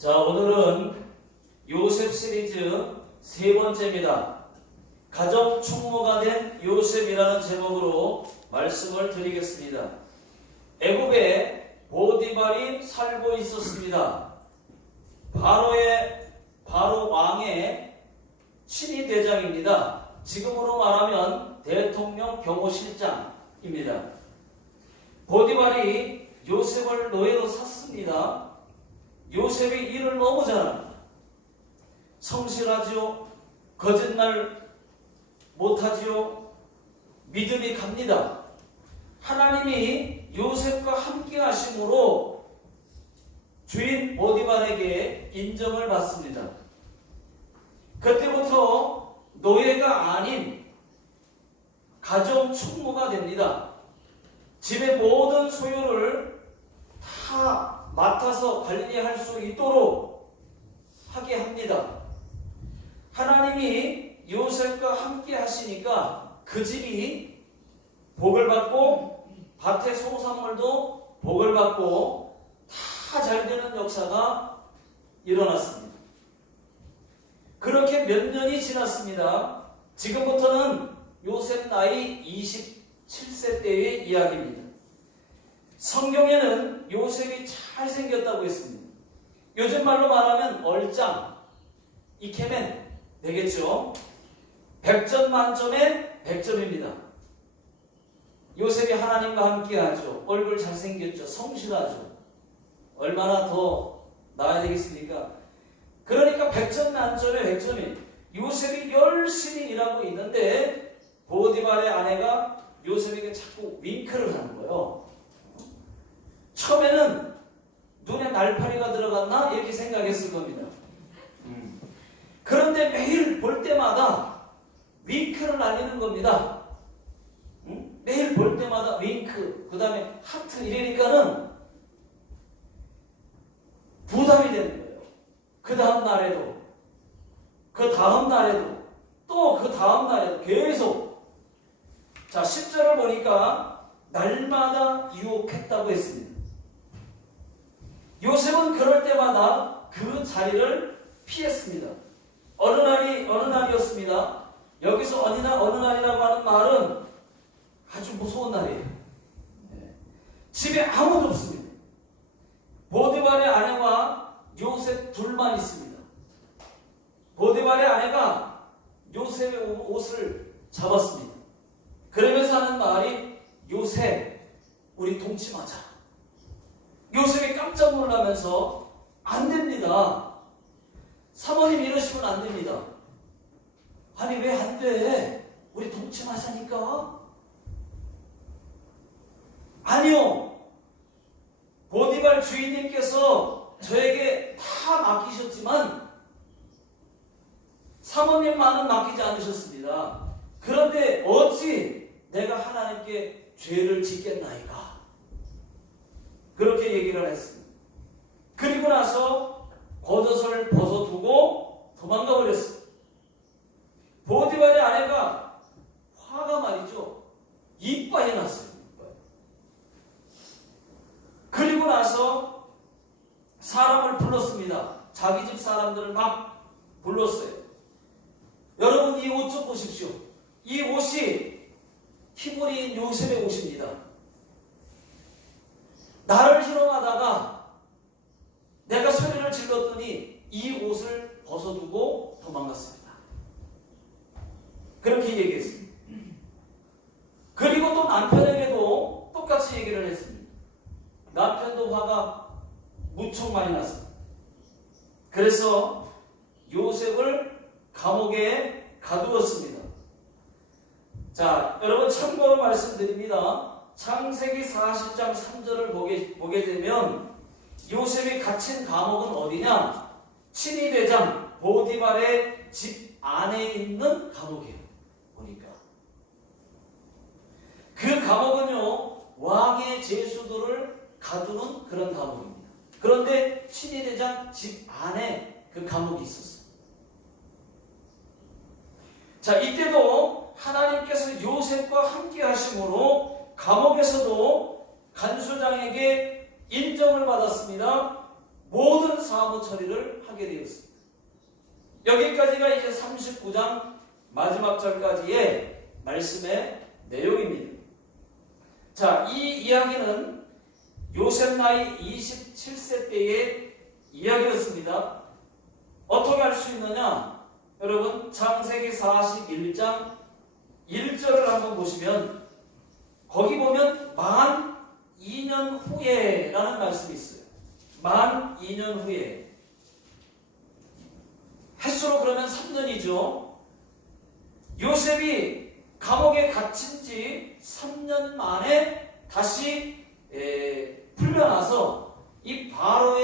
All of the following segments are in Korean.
자, 오늘은 요셉 시리즈 세 번째입니다. 가정 총무가 된 요셉이라는 제목으로 말씀을 드리겠습니다. 애굽에 보디발이 살고 있었습니다. 바로 왕의 친위 대장입니다. 지금으로 말하면 대통령 경호실장입니다. 보디발이 요셉을 노예로 샀습니다. 요셉이 일을 너무 잘합니다. 성실하지요. 거짓말 못하지요. 믿음이 갑니다. 하나님이 요셉과 함께 하심으로 주인 보디발에게 인정을 받습니다. 그때부터 노예가 아닌 가정 총무가 됩니다. 집의 모든 소유를 다 맡아서 관리할 수 있도록 하게 합니다. 하나님이 요셉과 함께 하시니까 그 집이 복을 받고 밭의 소산물도 복을 받고 다 잘 되는 역사가 일어났습니다. 그렇게 몇 년이 지났습니다. 지금부터는 요셉 나이 27세 때의 이야기입니다. 성경에는 요셉이 잘생겼다고 했습니다. 요즘 말로 말하면 얼짱, 이케맨 되겠죠. 100점 만점에 100점입니다. 요셉이 하나님과 함께하죠. 얼굴 잘생겼죠. 성실하죠. 얼마나 더 나아야 되겠습니까? 그러니까 100점 만점에 100점이 요셉이 열심히 일하고 있는데 보디발의 아내가 요셉에게 자꾸 윙크를 하는 거예요. 처음에는 눈에 날파리가 들어갔나? 이렇게 생각했을 겁니다. 그런데 매일 볼 때마다 윙크를 날리는 겁니다. 매일 볼 때마다 윙크, 그 다음에 하트 이러니까는 부담이 되는 거예요. 그 다음 날에도, 그 다음 날에도, 또 그 다음 날에도 계속. 자, 10절을 보니까 날마다 유혹했다고 했습니다. 요셉은 그럴 때마다 그 자리를 피했습니다. 어느 날이었습니다. 여기서 어느 날이라고 하는 말은 아주 무서운 날이에요. 집에 아무도 없습니다. 보디발의 아내와 요셉 둘만 있습니다. 보디발의 아내가 요셉의 옷을 잡았습니다. 그러면서 하는 말이 요셉, 우리 동침하자. 요셉이 깜짝 놀라면서 안 됩니다. 사모님 이러시면 안 됩니다. 아니 왜 안 돼? 우리 동침하자니까. 아니요. 보디발 주인님께서 저에게 다 맡기셨지만 사모님만은 맡기지 않으셨습니다. 그런데 어찌 내가 하나님께 죄를 짓겠나이까? 그렇게 얘기를 했습니다. 그리고 나서 겉옷을 벗어두고 도망가 버렸어요. 보디발의 아내가 화가 말이죠. 이빨이 났어요. 그리고 나서 사람을 불렀습니다. 자기 집 사람들을 막 불렀어요. 여러분 이 옷 좀 보십시오. 이 옷이 히브리인 요셉의 옷입니다. 나를 희롱하다가 내가 소리를 질렀더니 이 옷을 벗어두고 도망갔습니다. 그렇게 얘기했습니다. 그리고 또 남편에게도 똑같이 얘기를 했습니다. 남편도 화가 무척 많이 났습니다. 그래서 요셉을 감옥에 가두었습니다. 자, 여러분 참고로 말씀드립니다. 창세기 40장 3절을 보게 되면 요셉이 갇힌 감옥은 어디냐? 친위대장 보디발의 집 안에 있는 감옥이에요. 보니까 그 감옥은요 왕의 제수들을 가두는 그런 감옥입니다. 그런데 친위대장 집 안에 그 감옥이 있었어요. 자, 이때도 하나님께서 요셉과 함께 하심으로 감옥에서도 간수장에게 인정을 받았습니다. 모든 사무 처리를 하게 되었습니다. 여기까지가 이제 39장 마지막 절까지의 말씀의 내용입니다. 자, 이 이야기는 요셉 나이 27세 때의 이야기였습니다. 어떻게 할 수 있느냐? 여러분 창세기 41장 1절을 한번 보시면 거기 보면 만 2년 후에 라는 말씀이 있어요. 만 2년 후에. 횟수로 그러면 3년이죠. 요셉이 감옥에 갇힌 지 3년 만에 다시 풀려나서 이 바로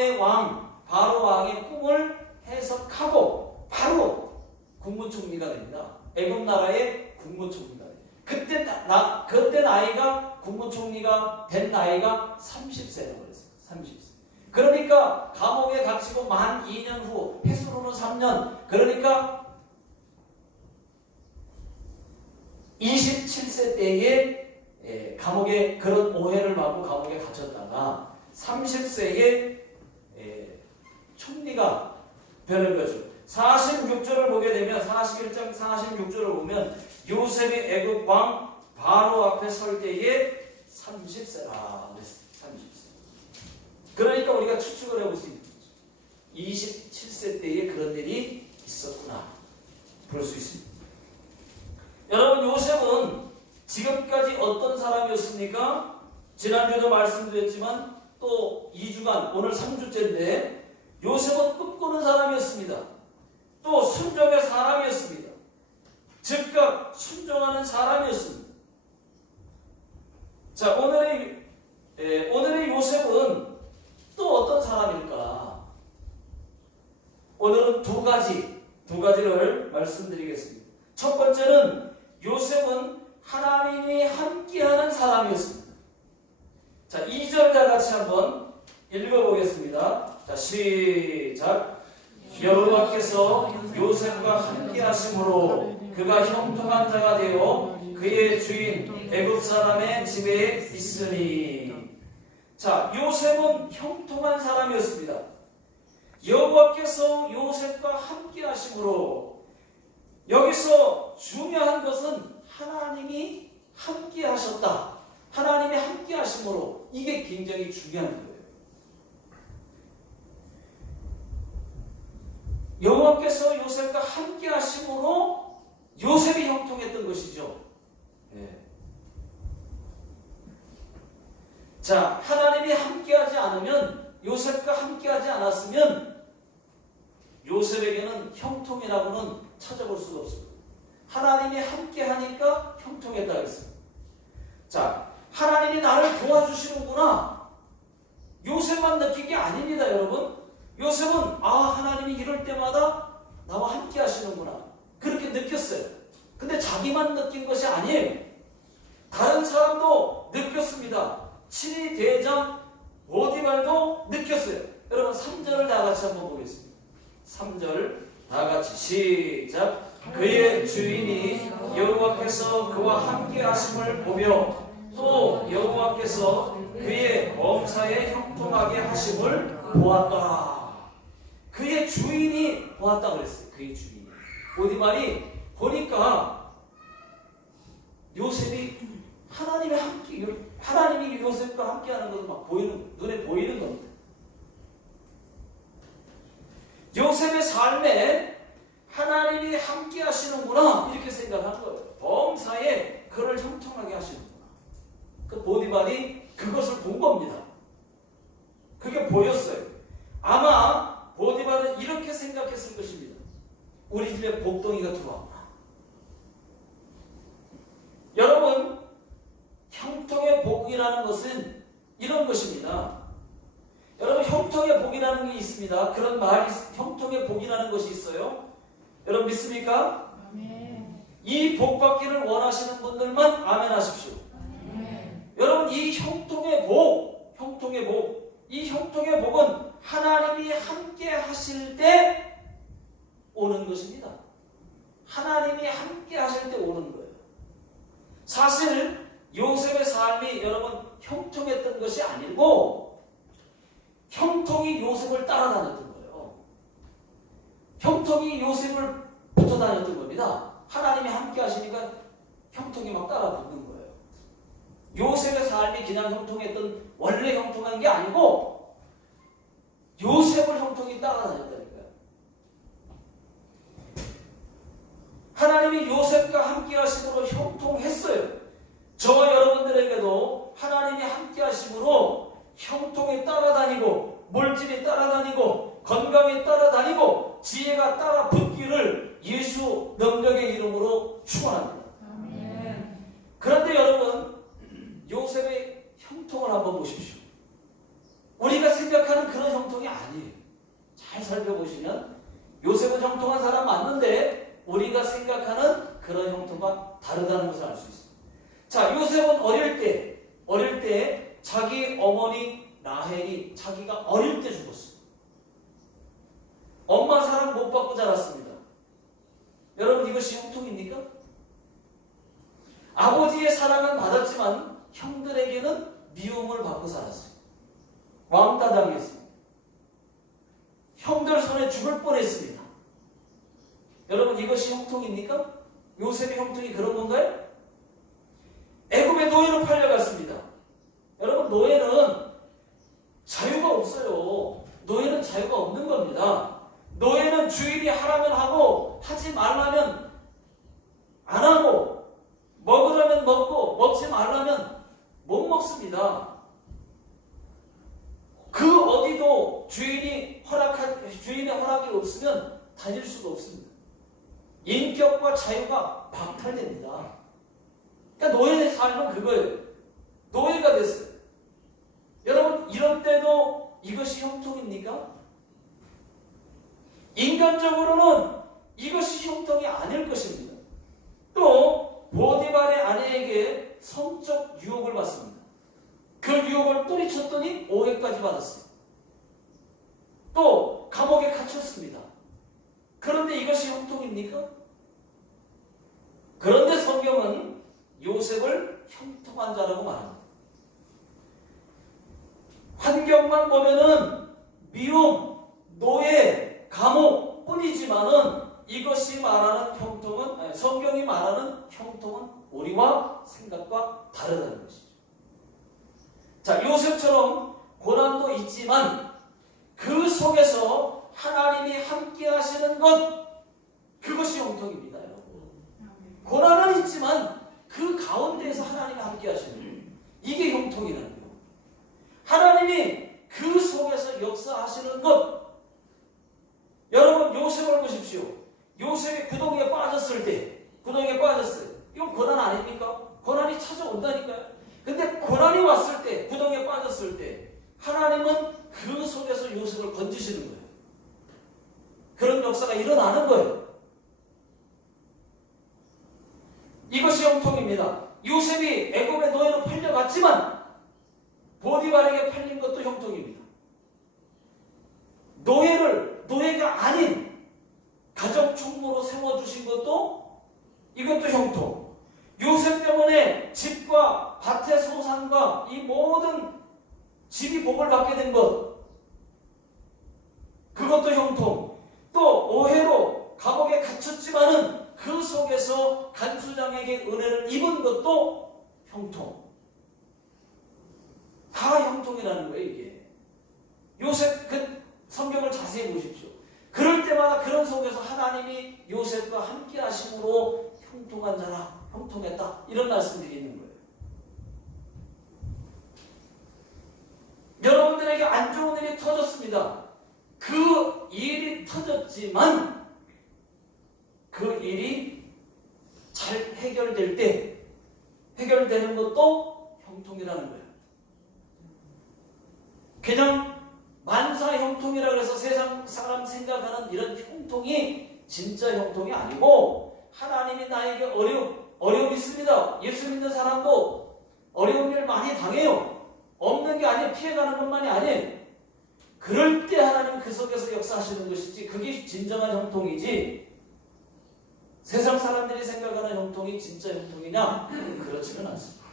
왕의 꿈을 해석하고 바로 국무총리가 됩니다. 애굽 나라의 국무총리가 됩니다. 그때 나이가 국무총리가 된 나이가 30세라고 그랬어요. 30세. 그러니까 감옥에 갇히고 만 2년 후 횟수로는 3년. 그러니까 27세 때에 감옥에 그런 오해를 받고 감옥에 갇혔다가 30세에 총리가 되는 거죠. 46절을 보게 되면 41장 46절을 보면 요셉이 애굽 왕 바로 앞에 설 때에 30세라 그랬어요. 30세. 그러니까 우리가 추측을 해볼 수 있는 거죠. 27세 때에 그런 일이 있었구나 볼 수 있습니다. 여러분 요셉은 지금까지 어떤 사람이었습니까? 지난주도 말씀드렸지만 또 2주간 오늘 3주째인데 요셉은 꿈꾸는 사람이었습니다. 또 순종의 사람이었습니다. 즉각 순종하는 사람이었습니다. 자, 오늘의 요셉은 또 어떤 사람일까? 오늘은 두 가지를 말씀드리겠습니다. 첫 번째는 요셉은 하나님이 함께하는 사람이었습니다. 자, 2절 다 같이 한번 읽어보겠습니다. 자, 시작. 여호와께서 요셉과 함께하심으로 그가 형통한 자가 되어 그의 주인 애굽 사람의 집에 있으니. 자, 요셉은 형통한 사람이었습니다. 여호와께서 요셉과 함께하심으로. 여기서 중요한 것은 하나님이 함께하셨다. 하나님이 함께하심으로. 이게 굉장히 중요한 거예요. 여호와께서 요셉과 함께하심으로 요셉이 형통했던 것이죠. 네. 자, 하나님이 함께하지 않으면, 요셉과 함께하지 않았으면 요셉에게는 형통이라고는 찾아볼 수가 없습니다. 하나님이 함께하니까 형통했다 했습니다. 자, 하나님이 나를 도와주시는구나. 요셉만 느낀 게 아닙니다, 여러분. 요셉은 하나님이 이럴 때마다 나와 함께 하시는구나. 그렇게 느꼈어요. 근데 자기만 느낀 것이 아니에요. 다른 사람도 느꼈습니다. 친위 대장 보디발도 느꼈어요. 여러분 3절을 다 같이 한번 보겠습니다. 3절 다 같이 시작. 그의 주인이 여호와께서 그와 함께 하심을 보며 또 여호와께서 그의 범사에 형통하게 하심을 보았더라. 그의 주인이 보았다 그랬어요. 그의 주인이. 보디발이 보니까 요셉이 하나님이 요셉과 함께하는 것도 막 눈에 보이는 겁니다. 요셉의 삶에 하나님이 함께 하시는구나 이렇게 생각하는 거예요. 범사에 그를 형통하게 하시는구나. 그 보디발이 그것을 본 겁니다. 그게 보였어요. 아마 보디발은 이렇게 생각했을 것입니다. 우리 집에 복덩이가 들어왔구나. 여러분, 형통의 복이라는 것은 이런 것입니다. 여러분, 형통의 복이라는 게 있습니다. 그런 말이, 형통의 복이라는 것이 있어요. 여러분 믿습니까? 아멘. 이 복 받기를 원하시는 분들만 아멘 하십시오. 아멘. 여러분, 이 형통의 복, 이 형통의 복은 하나님이 함께 하실 때 오는 것입니다. 하나님이 함께 하실 때 오는 거예요. 사실 요셉의 삶이 여러분 형통했던 것이 아니고 형통이 요셉을 따라다녔던 거예요. 형통이 요셉을 붙어 다녔던 겁니다. 하나님이 함께 하시니까 형통이 막 따라 붙는 거예요. 요셉의 삶이 그냥 형통했던, 원래 형통한 게 아니고 요셉을 형통이 따라다녔다니까요. 하나님이 요셉과 함께 하심으로 형통했어요. 저와 여러분들에게도 하나님이 함께 하심으로 형통이 따라다니고, 물질이 따라다니고, 건강이 따라다니고, 지혜가 따라 붙기를 예수 능력의 이름으로 축원합니다. 그런데 여러분, 요셉의 형통을 한번 보십시오. 우리가 생각하는 그런 형통이 아니에요. 잘 살펴보시면 요셉은 형통한 사람 맞는데 우리가 생각하는 그런 형통과 다르다는 것을 알 수 있어요. 자, 요셉은 어릴 때 자기 어머니 라헬이 자기가 어릴 때 죽었어요. 엄마 사랑 못 받고 자랐습니다. 여러분, 이것이 형통입니까? 아버지의 사랑은 받았지만 형들에게는 미움을 받고 살았어요. 왕따 당했습니다. 형들 손에 죽을 뻔했습니다. 여러분, 이것이 형통입니까? 요셉의 형통이 그런 건가요? 애굽의 노예로 팔려갔습니다. 여러분, 노예는 자유가 없어요. 노예는 자유가 없는 겁니다. 노예는 주인이 하라면 하고 하지 말라면 안 하고, 먹으라면 먹고 먹지 말라면 못 먹습니다. 그 어디도 주인의 허락이 없으면 다닐 수가 없습니다. 인격과 자유가 박탈됩니다. 그러니까 노예의 삶은 그거예요. 노예가 됐어요. 여러분, 이런 때도 이것이 형통입니까? 인간적으로는 이것이 형통이 아닐 것입니다. 또 보디발의 아내에게 성적 유혹을 받습니다. 그 유혹을 뿌리쳤더니 오해까지 받았어요. 또 감옥에 갇혔습니다. 그런데 이것이 형통입니까? 그런데 성경은 요셉을 형통한 자라고 말합니다. 환경만 보면은 미움, 노예, 감옥 뿐이지만은 이것이 말하는 형통은, 성경이 말하는 형통은 우리와 생각과 다르다는 것이죠. 자, 요셉처럼 고난도 있지만 그 속에서 하나님이 함께 하시는 것, 그것이 형통입니다, 여러분. 고난은 있지만 그 가운데에서 하나님이 함께 하시는 것, 이게 형통이라는 거예요. 하나님이 그 속에서 역사하시는 것. 여러분, 요셉을 보십시오. 요셉이 구덩이에 빠졌을 때, 이건 고난 아닙니까? 고난이 찾아온다니까요. 근데 고난이 왔을 때, 구덩이에 빠졌을 때 하나님은 그 속에서 요셉을 건지시는 거예요. 그런 역사가 일어나는 거예요. 이것이 형통입니다. 요셉이 애굽의 노예로 팔려갔지만 보디발에게 팔린 것도 형통입니다. 노예가 아닌 가정 총무로 세워주신 것도, 이것도 형통. 요셉 때문에 집과 밭의 소산과 이 모든 집이 복을 받게 된 것, 그것도 형통. 또 오해로 감옥에 갇혔지만은 그 속에서 간수장에게 은혜를 입은 것도 형통. 다 형통이라는 거예요, 이게. 요셉, 그 성경을 자세히 보십시오. 그럴 때마다 그런 속에서 하나님이 요셉과 함께 하심으로 형통한 자라, 형통했다, 이런 말씀들이 있는 거예요. 여러분들에게 안 좋은 일이 터졌습니다. 그 일이 터졌지만 그 일이 잘 해결될 때 해결되는 것도 형통이라는 거예요. 그냥 만사 형통이라고 해서 세상 사람 생각하는 이런 형통이 진짜 형통이 아니고, 하나님이 나에게 어려움 있습니다. 예수 믿는 사람도 어려운 일 많이 당해요. 없는 게 아니에요. 피해가는 것만이 아니에요. 그럴 때 하나님은 그 속에서 역사하시는 것이지, 그게 진정한 형통이지, 세상 사람들이 생각하는 형통이 진짜 형통이냐? 그렇지는 않습니다.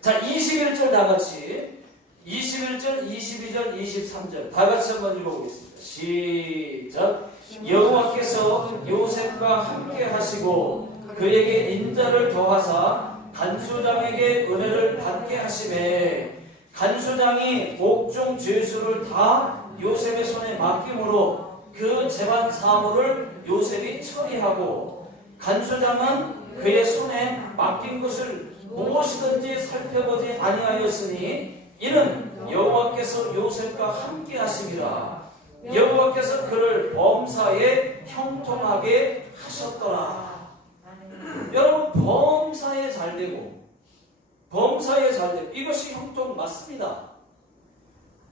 자, 21절 다같이 21절, 22절, 23절 다 같이 한번 읽어보겠습니다. 시작. 여호와께서 요셉과 함께 하시고 그에게 인자를 더하사 간수장에게 은혜를 받게 하시매 간수장이 옥중 죄수를 다 요셉의 손에 맡김으로 그 재반 사물을 요셉이 처리하고 간수장은 그의 손에 맡긴 것을 무엇이든지 살펴보지 아니하였으니 이는 여호와께서 요셉과 함께 하심이라. 여호와께서 그를 범사에 형통하게 하셨더라. 여러분, 범사에 잘되고 범사에 잘되고 이것이 형통 맞습니다.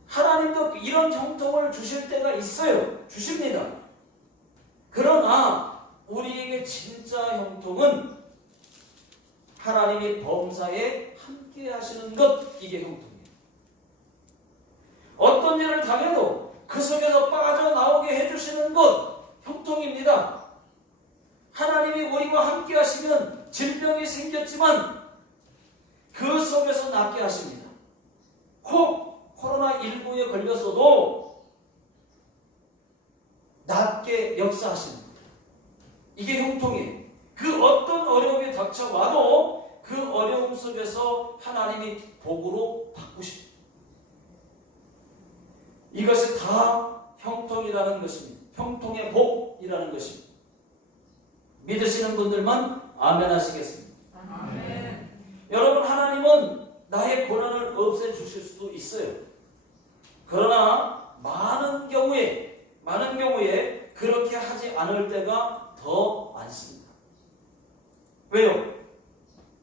하나님도 이런 형통을 주실 때가 있어요. 주십니다. 그러나 우리에게 진짜 형통은 하나님이 범사에 함께 하시는 것, 이게 형통이에요. 어떤 일을 당해도 그 속에서 빠져나오게 해주시는 것, 형통입니다. 하나님이 우리와 함께 하시면 질병이 생겼지만 그 속에서 낫게 하십니다. 혹 코로나19에 걸렸어도 낫게 역사하십니다. 이게 형통이에요. 그 어떤 어려움이 닥쳐와도 그 어려움 속에서 하나님이 복으로 바꾸십니다. 이것이 다 형통이라는 것입니다. 형통의 복이라는 것입니다. 믿으시는 분들만 아멘 하시겠습니다. 아멘. 여러분, 하나님은 나의 고난을 없애주실 수도 있어요. 그러나 많은 경우에 그렇게 하지 않을 때가 더 많습니다. 왜요?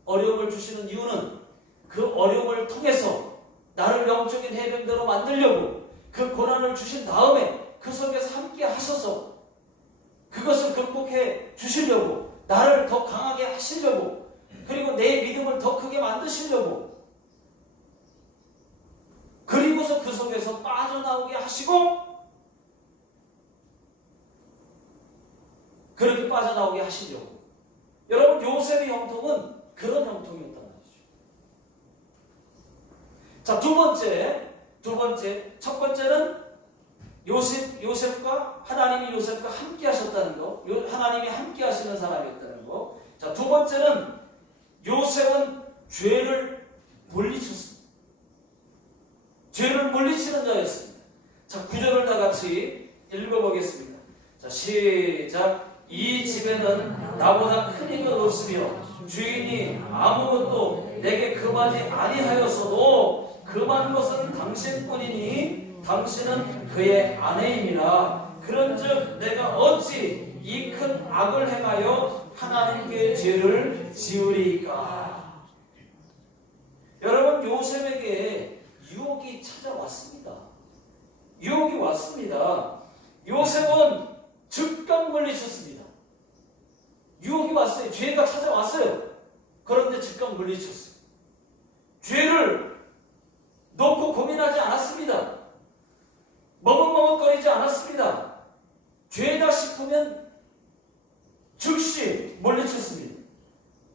어려움을 주시는 이유는 그 어려움을 통해서 나를 영적인 해병대로 만들려고 그 고난을 주신 다음에 그 속에서 함께 하셔서 그것을 극복해 주시려고, 나를 더 강하게 하시려고, 그리고 내 믿음을 더 크게 만드시려고, 그리고서 그 속에서 빠져나오게 하시고 그렇게 빠져나오게 하시려고. 여러분, 요셉의 형통은 그런 형통이었단 말이죠. 자, 두 번째, 첫 번째는 요셉과 하나님이 요셉과 함께 하셨다는 거, 하나님이 함께 하시는 사람이었다는 거. 자, 두 번째는 요셉은 죄를 물리쳤습니다. 죄를 물리치는 자였습니다. 자, 9절을 다 같이 읽어보겠습니다. 자, 시작. 이 집에는 나보다 큰 힘은 없으며 주인이 아무것도 내게 금하지 아니하였어도 금한 것은 당신뿐이니 당신은 그의 아내임이라. 그런즉 내가 어찌 이 큰 악을 행하여 하나님께 죄를 지으리까. 여러분, 요셉에게 유혹이 찾아왔습니다. 유혹이 왔습니다. 요셉은 즉각 물리쳤습니다. 유혹이 왔어요. 죄가 찾아왔어요. 그런데 즉각 물리쳤어요. 죄를 놓고 고민하지 않았습니다. 머뭇머뭇거리지 않았습니다. 죄다 싶으면 즉시 물리쳤습니다.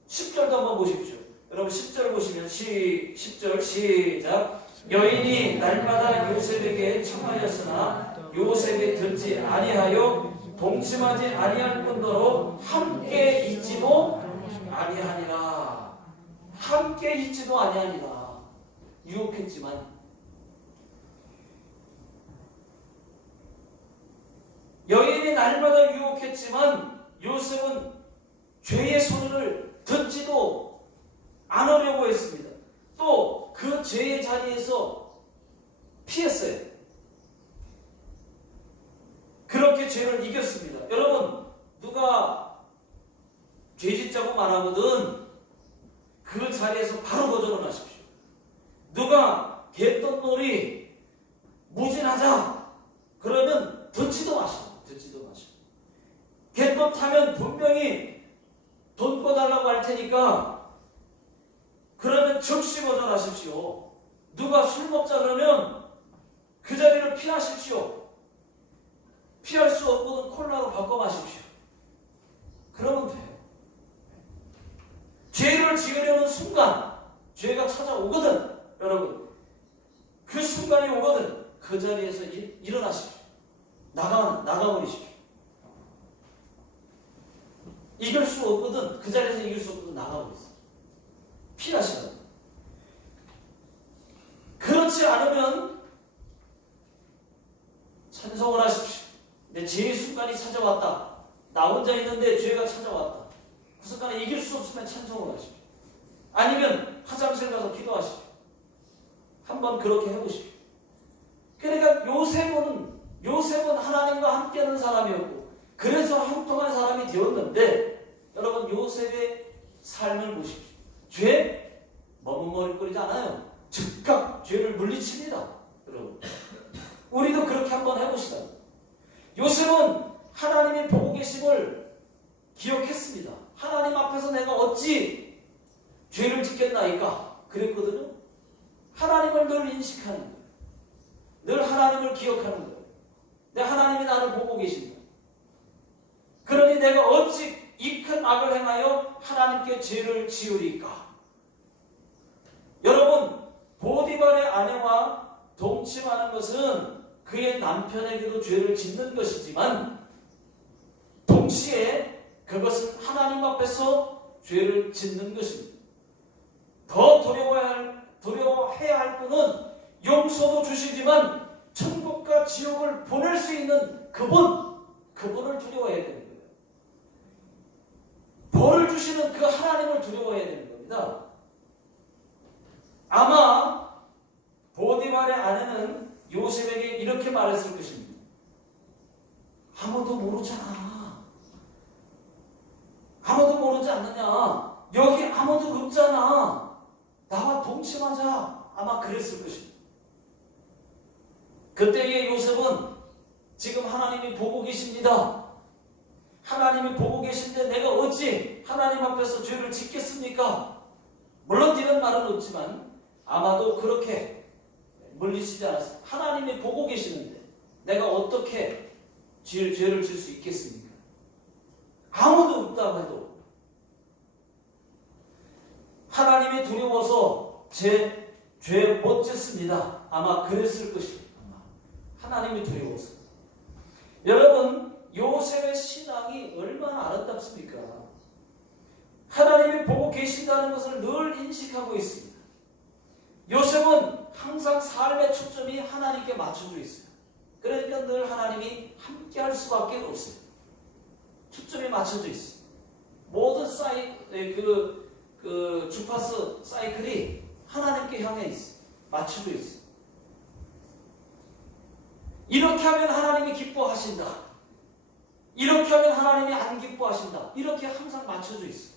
10절도 한번 보십시오. 여러분, 10절 보시면 10절 시작. 여인이 날마다 요셉에게 청하였으나 요셉이 듣지 아니하여 동침하지 아니할 뿐더러 함께 있지도 아니하니라. 함께 있지도 아니하니라. 유혹했지만, 여인이 날마다 유혹했지만 요셉은 죄의 소리를 듣지도 않으려고 했습니다. 또 그 죄의 자리에서 피했어요. 그렇게 죄를 이겼습니다. 여러분, 누가 죄 짓자고 말하거든 그 자리에서 바로 거절을 하십시오. 누가 개똥 놀이 무진하자 그러면 듣지도 마시고. 개똥 타면 분명히 돈 꺼달라고 할 테니까 그러면 즉시 거절하십시오. 누가 술 먹자 그러면 그 자리를 피하십시오. 피할 수 없거든 콜라로 바꿔 마십시오. 그러면 돼요. 죄를 지으려는 순간 죄가 찾아오거든. 여러분, 나가버리십시오. 이길 수 없거든. 그 자리에서 이길 수 없거든. 나가버리세요. 피하시라. 그렇지 않으면 찬송을 하십시오. 내 죄의 순간이 찾아왔다. 나 혼자 있는데 죄가 찾아왔다. 그 순간에 이길 수 없으면 찬송을 하십시오. 아니면 화장실 가서 기도하십시오. 한번 그렇게 해보십시오. 그러니까 요셉은 하나님과 함께하는 사람이었고 그래서 형통한 사람이 되었는데 여러분 요셉의 삶을 보십시오. 죄 머뭇머릿거리지 않아요. 즉각 죄를 물리칩니다. 여러분 우리도 그렇게 한번 해봅시다. 요셉은 하나님이 보고 계심을 기억했습니다. 하나님 앞에서 내가 어찌 죄를 짓겠나이까 그랬거든요. 하나님을 늘 인식하는 거예요. 늘 하나님을 기억하는 거예요. 내 하나님이 나를 보고 계신다. 그러니 내가 어찌 이 큰 악을 행하여 하나님께 죄를 지으리까. 여러분 보디발의 아내와 동침하는 것은 그의 남편에게도 죄를 짓는 것이지만 동시에 그것은 하나님 앞에서 죄를 짓는 것입니다. 더 두려워해야 할 분은 용서도 주시지만 천국과 지옥을 보낼 수 있는 그분을 두려워해야 되는 거예요. 벌을 주시는 그 하나님을 두려워해야 되는 겁니다. 아마 보디발의 아내는 요셉에게 이렇게 말했을 것입니다. 아무도 모르잖아. 아무도 모르지 않느냐. 여기 아무도 없잖아. 나와 동침하자. 아마 그랬을 것입니다. 그때의 요셉은 지금 하나님이 보고 계십니다. 하나님이 보고 계신데 내가 어찌 하나님 앞에서 죄를 짓겠습니까? 물론 이런 말은 없지만 아마도 그렇게 물리치지 않았어요. 하나님이 보고 계시는데 내가 어떻게 죄를 질 수 있겠습니까? 아무도 없다고 해도 하나님이 두려워서 제 죄 못 짓습니다. 아마 그랬을 것입니다. 하나님이 두려워서. 여러분 요셉의 신앙이 얼마나 아름답습니까? 하나님이 보고 계신다는 것을 늘 인식하고 있습니다. 요셉은 항상 삶의 초점이 하나님께 맞춰져 있어요. 그러니까 늘 하나님이 함께 할 수밖에 없어요. 초점이 맞춰져 있어요. 모든 주파수 사이클이 하나님께 향해 있어요. 맞춰져 있어요. 이렇게 하면 하나님이 기뻐하신다. 이렇게 하면 하나님이 안 기뻐하신다. 이렇게 항상 맞춰져 있어요.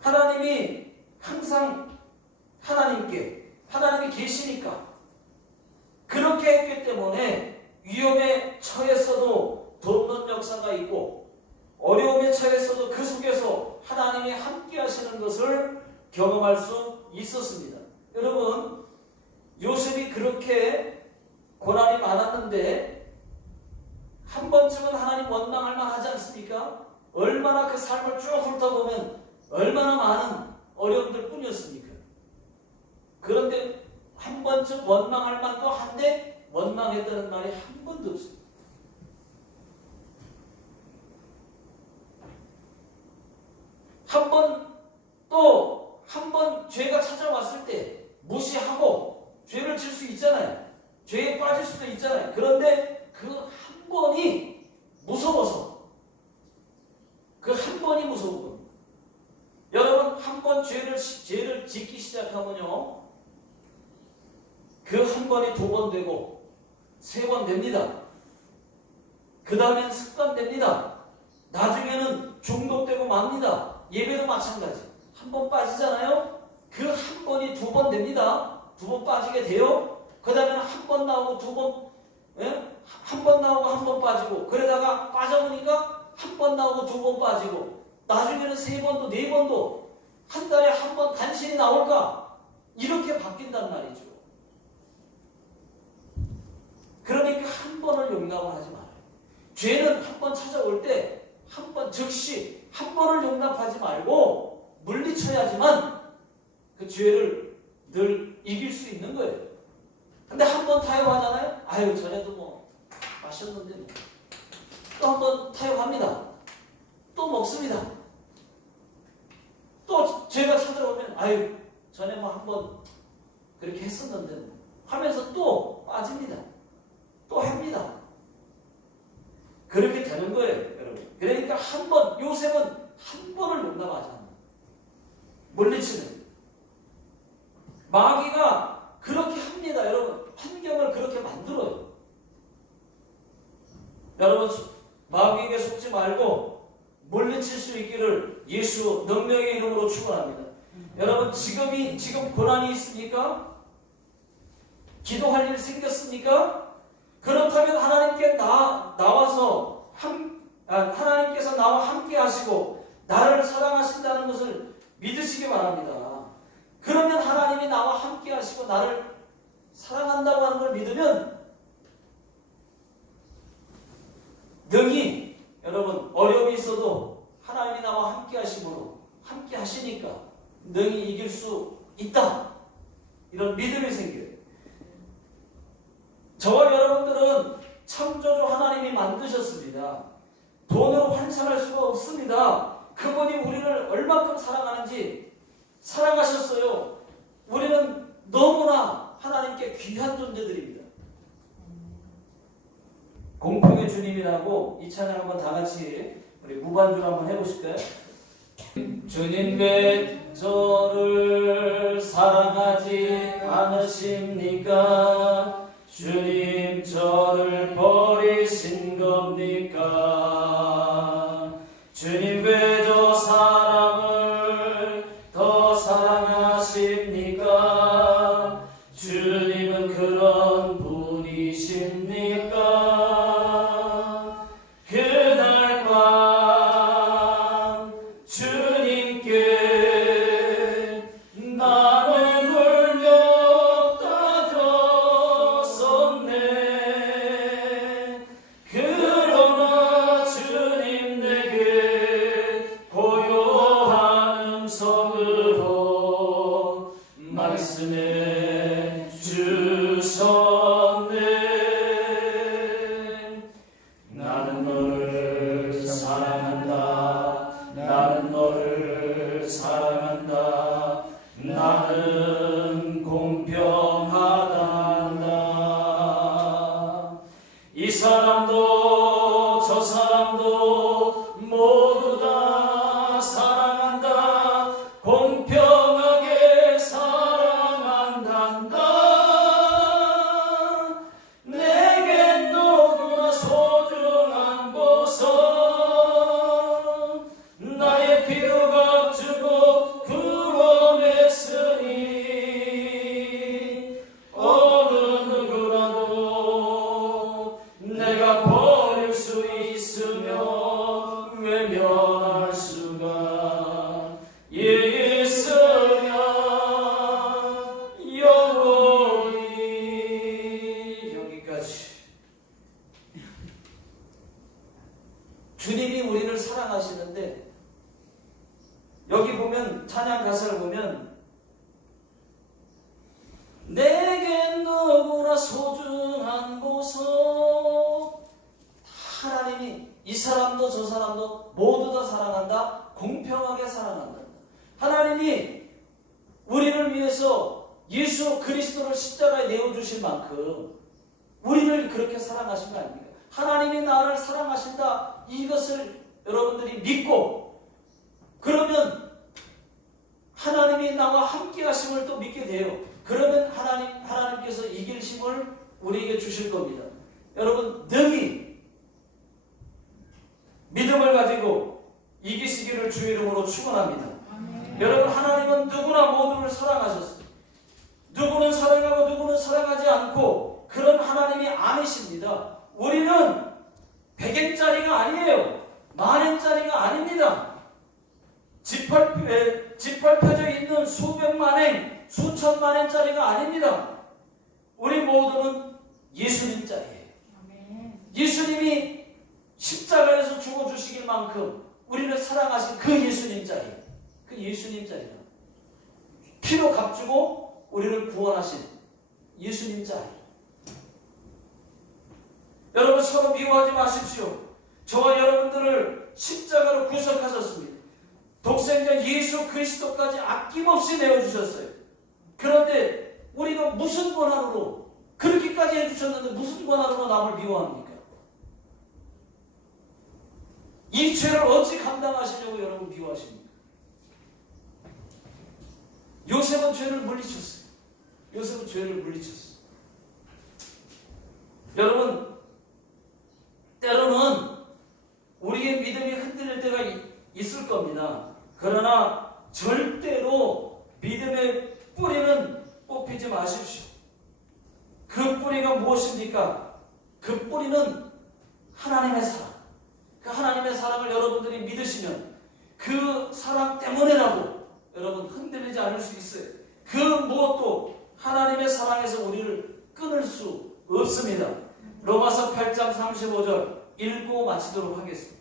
하나님이 항상 하나님이 계시니까 그렇게 했기 때문에 위험에 처했어도 돕는 역사가 있고 어려움에 처했어도 그 속에서 하나님이 함께 하시는 것을 경험할 수 있었습니다. 여러분 요셉이 그렇게 고난이 많았는데 한 번쯤은 하나님 원망할 만하지 않습니까? 얼마나 그 삶을 쭉 훑어보면 얼마나 많은 어려움들 뿐이었습니까? 그런데 한 번쯤 원망할 만도 한데 원망했다는 말이 한 번도 없습니다. 한 번 죄가 찾아왔을 때 무시하고 죄를 질 수 있잖아요. 죄에 빠질 수도 있잖아요. 그런데 그 한 번이 무서워서 그 한 번이 무서운 겁니다. 여러분 한 번 죄를 짓기 시작하면요 그 한 번이 두 번 되고 세 번 됩니다. 그 다음엔 습관됩니다. 나중에는 중독되고 맙니다. 예배도 마찬가지. 한 번 빠지잖아요. 그 한 번이 두 번 됩니다. 두 번 빠지게 돼요. 그 다음에는 한 번 나오고 두 번, 한 번 나오고 한 번 빠지고, 그러다가 빠져보니까 한 번 나오고 두 번 빠지고, 나중에는 세 번도 네 번도 한 달에 한 번 간신히 나올까? 이렇게 바뀐단 말이죠. 그러니까 한 번을 용납을 하지 말아요. 죄는 한 번 찾아올 때 한 번 즉시 한 번을 용납하지 말고 물리쳐야지만 그 죄를 늘 이길 수 있는 거예요. 근데 한 번 타협하잖아요? 아유 전에도 뭐 마셨는데 뭐. 또 한번 타협합니다. 또 먹습니다. 또 죄가 찾아오면 아유 전에 뭐 한번 그렇게 했었는데 뭐. 하면서 또 빠집니다. 또 합니다. 그렇게 되는 거예요, 여러분. 그러니까 한 번, 요셉은 한 번을 용납하지 않아요. 물리치는. 마귀가 그렇게 합니다, 여러분. 환경을 그렇게 만들어요. 여러분, 마귀에게 속지 말고 물리칠 수 있기를 예수 능력의 이름으로 축원합니다. 여러분, 지금 고난이 있습니까? 기도할 일 생겼습니까? 그렇다면 하나님께 나와서 하나님께서 나와 함께 하시고 나를 사랑하신다는 것을 믿으시기 바랍니다. 그러면 하나님이 나와 함께 하시고 나를 사랑한다고 하는 걸 믿으면 능히 여러분 어려움이 있어도 하나님이 나와 함께 하심으로 함께 하시니까 능히 이길 수 있다. 이런 믿음이 생겨요. 저와 여러분들은 창조주 하나님이 만드셨습니다. 돈으로 환산할 수가 없습니다. 그분이 우리를 얼마큼 사랑하는지 사랑하셨어요. 우리는 너무나 하나님께 귀한 존재들입니다. 공평의 주님이라고 이 찬양 한번 다 같이 우리 무반주로 한번 해보실까요? 주님 왜 저를 사랑하지 않으십니까? 주님 저를 버리신 겁니까? 주님 왜 저 사람을 더 사랑하십니까? 주님은 그런 분이십니까? 그날 밤 주님께 나는 울며 따졌었네. 그러나 주님 내게 고요한 음성으로 말씀해 주셨네. 나는 너를 사랑한다. 나는 너를 사랑한다. 나는 공평하단다. 이 사람도 저 사람도 모두 다 사랑한다. 공평하게 사랑한단다. 내겐 너무나 소중한 보석 나의 피로 값주고 구원했으니 어느 누구라도 내가 버릴 수 있으며 외면할 수가 있으랴. 영원히. 여기까지. 주님이 우리를 사랑하시는데 여기 보면 찬양 가사를 보면 내겐 너무나 소중한 보석. 하나님이 이 사람도 저 사람도 모두 다 사랑한다. 공평하게 사랑한다. 하나님이 우리를 위해서 예수 그리스도를 십자가에 내어주신 만큼 우리를 그렇게 사랑하신 거 아닙니까? 하나님이 나를 사랑하신다. 이것을 여러분들이 믿고 그러면 하나님이 나와 함께 하심을 또 믿게 돼요. 그러면 하나님께서 이길 힘을 우리에게 주실 겁니다. 여러분 능히 믿음을 가지고 이기시기를 주의 이름으로 축원합니다. 여러분 하나님은 누구나 모두를 사랑하셨어요. 누구는 사랑하고 누구는 사랑하지 않고 그런 하나님이 아니십니다. 우리는 100엔짜리가 아니에요. 만엔짜리가 아닙니다. 짓밟혀져 있는 수백만엔 수천만엔짜리가 아닙니다. 우리 모두는 예수님짜리예요. 예수님이 십자가에서 죽어주시길 만큼 우리를 사랑하신 그 예수님짜리, 그 예수님짜리, 피로 값주고 우리를 구원하신 예수님짜리. 서로 미워하지 마십시오. 저와 여러분들을 십자가로 구속하셨습니다. 독생자 예수 그리스도까지 아낌없이 내어주셨어요. 그런데 우리가 무슨 권한으로 그렇게까지 해주셨는데 무슨 권한으로 남을 미워합니까? 이 죄를 어찌 감당하시려고 여러분 미워하십니까? 요셉은 죄를 물리쳤어요. 요셉은 죄를 물리쳤어요. 여러분, 때로는 우리의 믿음이 흔들릴 때가 있을 겁니다. 그러나 절대로 믿음의 뿌리는 뽑히지 마십시오. 그 뿌리가 무엇입니까? 그 뿌리는 하나님의 사랑. 그 하나님의 사랑을 여러분들이 믿으시면 그 사랑 때문에라도 여러분 흔들리지 않을 수 있어요. 그 무엇도 하나님의 사랑에서 우리를 끊을 수 없습니다. 로마서 8장 35절 읽고 마치도록 하겠습니다.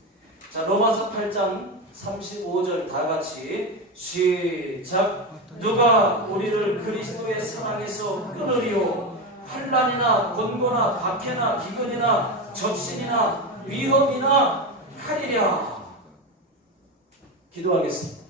자, 로마서 8장 35절 다 같이 시작. 누가 우리를 그리스도의 사랑에서 끊으리요? 환난이나 권고나 박해나 기근이나 적신이나 위험이나 칼이랴. 기도하겠습니다.